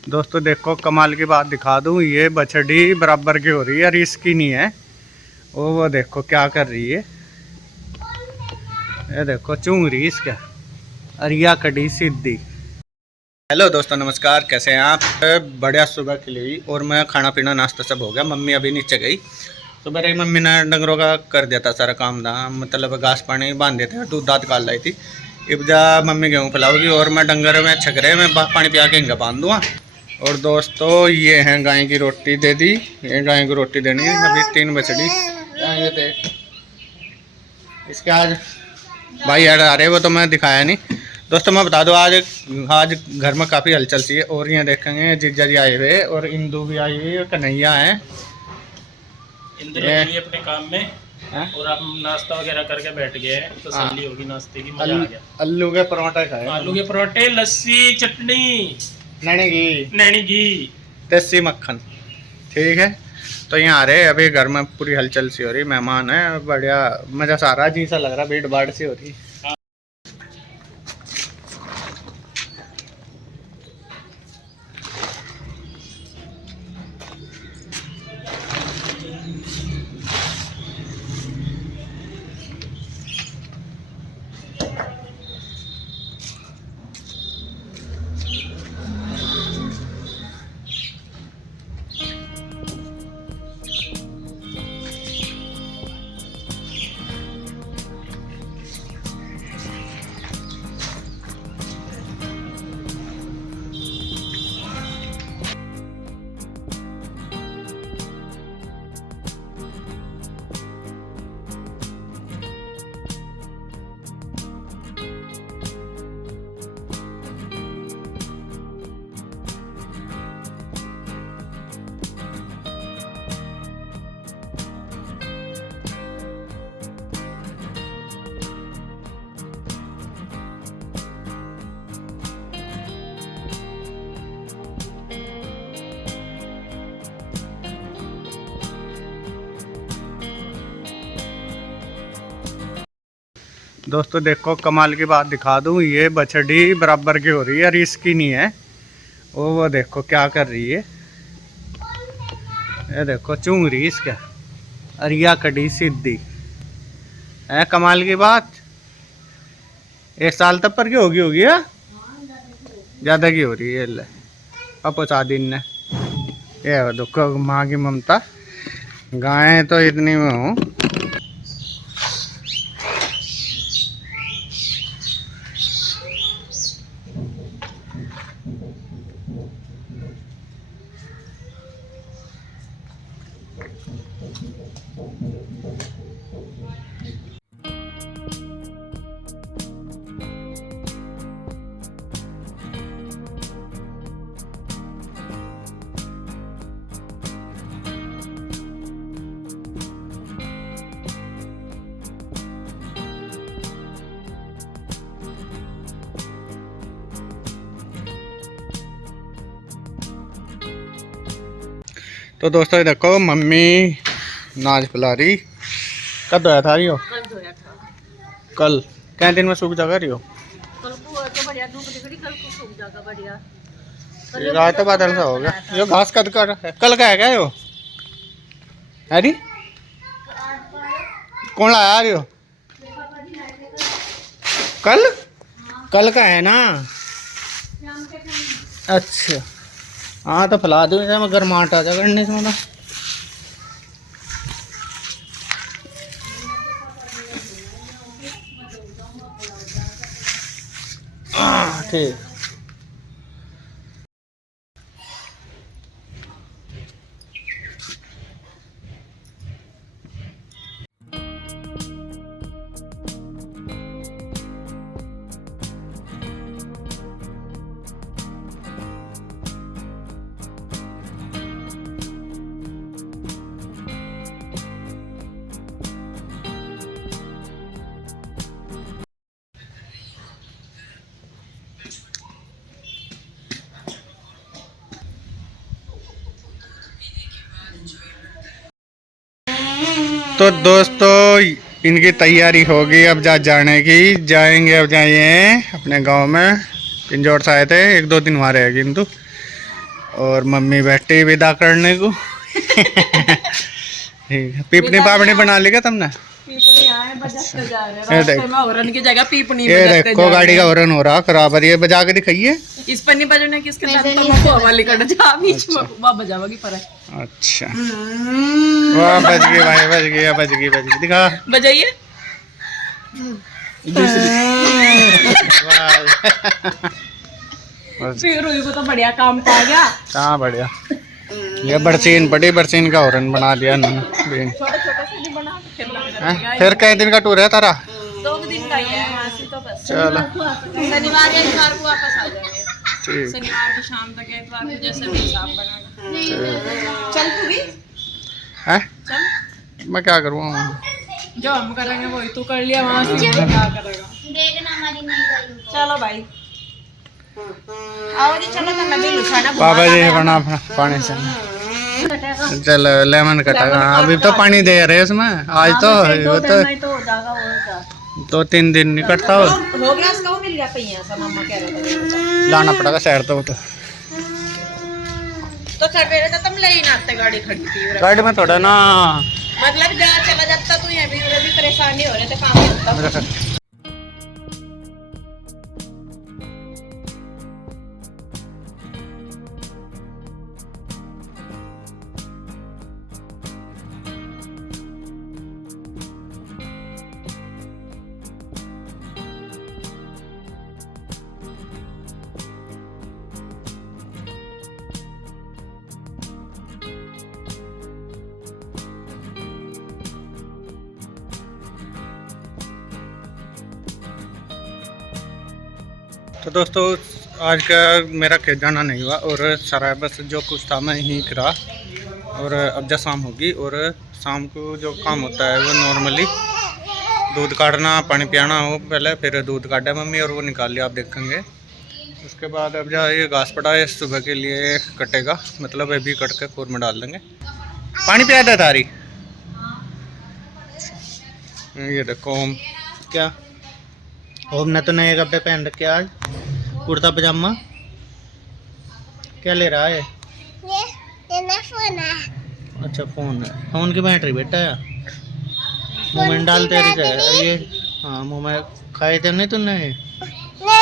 दोस्तों देखो कमाल की बात दिखा दूं, ये बछड़ी बराबर की हो रही है, इसकी नहीं है। वो देखो क्या कर रही है, ये देखो चूंग रही इसका, अरिया कड़ी सीधी। हेलो दोस्तों नमस्कार, कैसे हैं आप? बढ़िया सुबह के लिए और मैं खाना पीना नाश्ता सब हो गया। मम्मी अभी नीचे गई, सुबह रही मम्मी ने डंगरों का कर दिया था सारा काम धाम, मतलब घास पानी बांध देते हैं, दूध दाँत काट लाई थी। अब जा मम्मी गेहूँ पिलाओगी और मैं डंगर में छकरे में पानी पिया के इनका बांध दूँगा। और दोस्तों ये हैं गाय की रोटी दे दी, ये गाय को रोटी देनी है। अभी 3 बछड़ी ये थे इसके। आज भाई यार आ रहे, वो तो मैं दिखाया नहीं। दोस्तों मैं बता दूं, आज आज घर में काफ़ी हलचल सी है। और यहाँ देखेंगे जीजा जी आए हुए और इंदू भी आई हुई है, कन्हैया है। इंदु लगी अपने काम में और हम नाश्ता वगैरह करके बैठ गए हैं, तो तसल्ली होगी नाश्ते की। मजा आ गया। आलू के पराठे खाए, आलू के पराठे, लस्सी, चटनी, नैनी घी, देसी मक्खन। ठीक है, तो यहाँ आ रहे अभी घर में पूरी हलचल सी हो रही, मेहमान है, बढ़िया मजा सा आ रहा, जी सा लग रहा, भीड़ भाड़ सी हो रही। दोस्तों देखो कमाल की बात दिखा दूं, ये बछड़ी बराबर की हो रही है, इसकी नहीं है। वो देखो क्या कर रही है, ये देखो चूंग रही इसका, अरिया कड़ी सीधी है। कमाल की बात, 1 साल तक पर की होगी है, ज़्यादा की हो रही है। अब पहुँचा दिन ने, ये देखो माँ की ममता। गाय तो इतनी में हूँ। तो दोस्तों ये देखो मम्मी नाच पिला रही। कब धोया था रियो? कल धोया था। कल क्या दिन में सूख जाएगा रियो? कल को तो बढ़िया धूप निकली, कल को सूख जाएगा बढ़िया। ये रात तो बादल सा हो गया। यो घास कद कर कल का है क्या यो? अरे कौन लाया रियो? कल कल का है ना? अच्छा हाँ तो फैला दो, मैं गर्माहट आ जाएगा करने से मतलब। ठीक। तो दोस्तों इनकी तैयारी होगी अब जाने की, जाएंगे अब जाइए अपने गांव में। पिंजौर से आए थे, 1-2 दिन वहाँ रहेगी किंतु और मम्मी बैठी विदा करने को। ठीक है, पीपनी पापड़ी बना ली क्या तुमने? पीपनी आए बजाते जा रहे ये हैं, देख। रास्ते में हॉर्न की जगह पीपनी ये बजाते देखो जा गाड़ी रहे का हैं। हॉर्न हो रहा खराब है, ये बजा के दिखाइए। इस पर नहीं बजने किसके साथ तो वाली कट जा बीच में वह बजावगी पर है। अच्छा वाह, बज गई भाई, बज गई, बज गई, बज गई, दिखा। बजाइए। फिर रुई को तो बढ़िया काम पा गया। हाँ बढ़िया, ये बरसीन बड़ी बरसीन का हॉर्न बना दिया इन्होंने। छोटे छोटे से नहीं बना के फिर लग हैं? फिर कई दिन का टूर है तारा? 2 दिन का ही है वहाँ से तो बस। चलो शनिवार या इतवार को वापस आ जाएंगे। ठीक। शनिवार को शाम तक या इतवार को जैसे भी शाम बना। चल तू भी है, चल, मैं क्या करूँ? जो हम करेंगे वही तू कर लिया वहाँ से, क्या करेगा? देखना हमारी नहीं चलो भाई आओ जी, चलो तो मैं भी लुखाना पापा जी बना पानी से। चलो लेमन कटेगा, अभी तो पानी दे रहे इसमें। आज तो वो तो तो हो जाएगा वो का 2-3 दिन नहीं कटता हो। हो गया इसका, वो मिल गया पहिया सा मम्मा कह रहे थे। लाना पड़ेगा शहर तो। वो तो सवेरे तो तुम ले ही ना आते, गाड़ी खड़ी थी उरे। गाड़ी में थोड़ा ना मतलब जहाँ चला जाता तू यहाँ भी उरे भी परेशानी हो रहे थे काम करता। तो दोस्तों आज का मेरा खेत जाना नहीं हुआ और सारा बस जो कुछ था मैं यहीं करा। और अब जब शाम होगी और शाम को जो काम होता है वो नॉर्मली दूध काटना, पानी पियाना हो पहले, फिर दूध काटा मम्मी और वो निकाल लिया, आप देखेंगे। उसके बाद अब जहाँ ये घास पड़ा है सुबह के लिए कटेगा, मतलब अभी कट के खूर में डाल देंगे। पानी पिया था तारी। ये देखो ओम, क्या ओम ने तो नए कपड़े पहन रखे आज, कुर्ता पजामा। क्या ले रहा है? फोन है। अच्छा फोन है, फोन की बैटरी बेटा है, मुँह में डालते रहे ये। हाँ मुँह में खाए थे नहीं तुमने?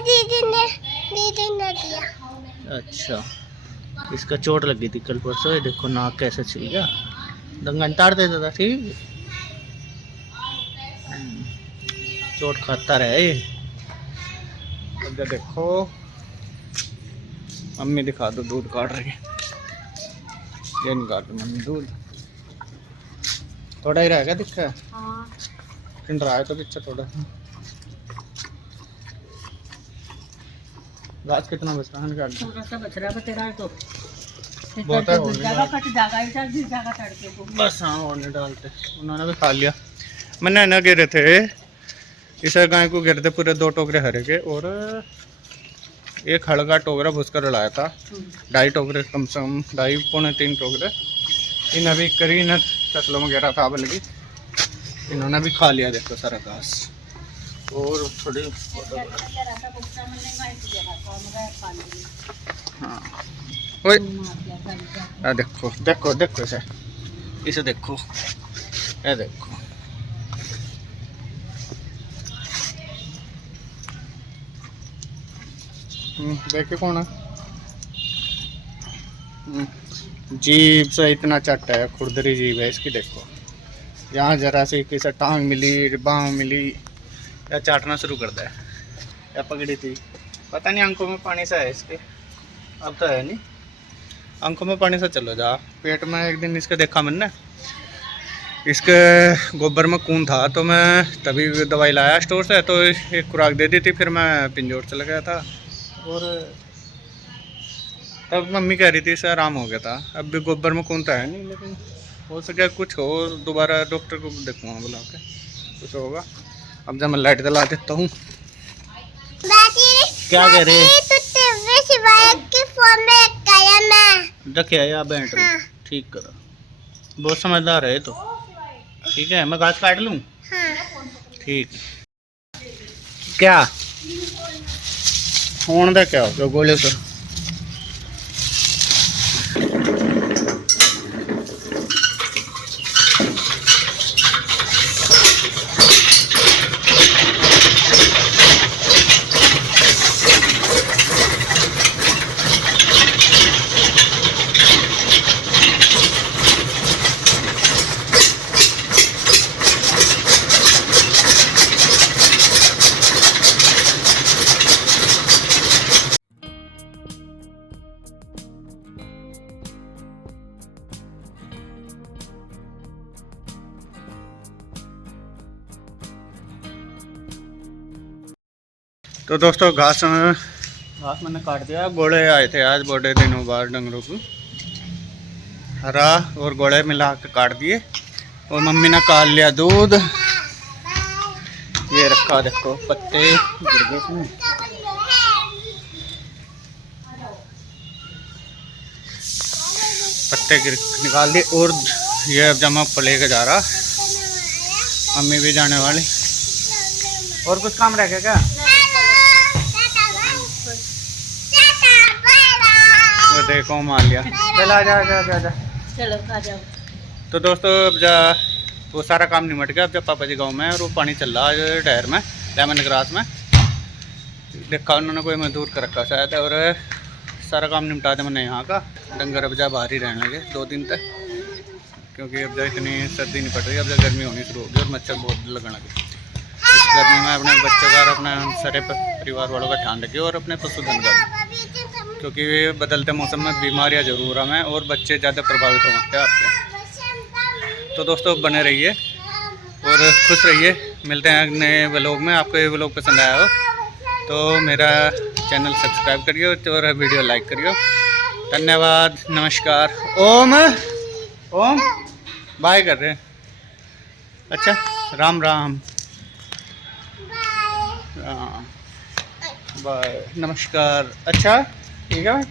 दीदी ने दिया। अच्छा इसका चोट लगी थी कल परसों, ये देखो नाक कैसे छिल गया, दंगन तार देता था। ठीक चोट खाता रहे। अब देखो मम्मी दिखा दो, दूध काट रही है। ये निकाल दो मम्मी दूध, थोड़ा ही रहेगा दिखा है। हाँ किन रहा है तो पीछे थोड़ा घास कितना बच रहा है? निकाल दो। थोड़ा सा बच रहा है तेरा तो बहुत है और जगह कट जाएगा, इधर भी जगह तड़के को। बस हाँ और नहीं डालते, उन्होंने भी खा लिया। मैंने ना गिरे थे इस गाय को, गिरते पूरे 2 टोकरे हरे के और एक हड़का टोकरा भूसकर लाया था। 2.5 टोकरे कम से कम, 2.5-3 टोकरे इन अभी करी न चकलों में गिरा था, बल्कि इन्होंने भी खा लिया। देखो सारा घास और थोड़ी। हाँ ओए देखो देखो देखो इसे देखो, ये देखो देखे कौन है? जीभ से इतना चट है, खुरदरी जीभ है इसकी। देखो यहाँ जरा से किसी टांग मिली, बाँह मिली या चाटना शुरू कर दिया या पकड़ी थी, पता नहीं। आंखों में पानी सा है इसके, अब तो है नहीं, आंखों में पानी सा चलो जा। पेट में एक दिन इसके देखा मैंने, इसके गोबर में खून था, तो मैं तभी दवाई लाया स्टोर से, तो एक खुराक दे दी थी, फिर मैं पिंजौर चला गया था और तब मम्मी कह रही थी इसे आराम हो गया था। अब भी गोबर में खून तो है नहीं, लेकिन हो सके कुछ हो, दोबारा डॉक्टर को देखूँगा बुला के, कुछ होगा। अब जब मैं लाइट जला देता हूँ। क्या कह रहे रखे या बैटरी ठीक करो, बहुत समझदार है तो। ठीक है मैं घास काट लूँ? ठीक क्या फोन दे क्या हो गोले तो तो दोस्तों घास मैंने काट दिया। घोड़े आए थे आज बड़े दिनों बाद डंगरों को, हरा और घोड़े मिला के काट दिए। और मम्मी ने काट लिया दूध, ये रखा देखो पत्ते गिर गए इसमें। पत्ते निकाल दिए और ये अब जमा पर लेके जा रहा, मम्मी भी जाने वाली। और कुछ काम रह गया क्या? वो देखो मार लिया। चल आ जा जा जा जा। चलो आ जाओ। तो दोस्तों अब जा वो सारा काम निमट गया। अब जब पापा जी गाँव में और वो पानी चल रहा है टहर में, लेमन ग्रास में, देखा उन्होंने कोई मजदूर कर रखा शायद। और सारा काम निपटा दे मैंने यहाँ का। डंगर अब जा बाहर ही रहने लगे 2 दिन तक, क्योंकि अब जा इतनी सर्दी नहीं पड़ रही, अब जा गर्मी होनी शुरू होगी और मच्छर बहुत लगने लगे। इस गर्मी में अपने बच्चों का और अपने सारे परिवार वालों का ध्यान रखिए और अपने पशुधन का भी, क्योंकि बदलते मौसम में बीमारियाँ ज़रूर हमें और बच्चे ज़्यादा प्रभावित हो सकते हैं आपके। तो दोस्तों बने रहिए और खुश रहिए। मिलते हैं नए व्लॉग में। आपको ये व्लॉग पसंद आया हो तो मेरा चैनल सब्सक्राइब करिए और वीडियो लाइक करिए। धन्यवाद, नमस्कार। ओम ओम बाय कर रहे हैं। अच्छा राम राम राम बाय नमस्कार। अच्छा ठीक है भाई।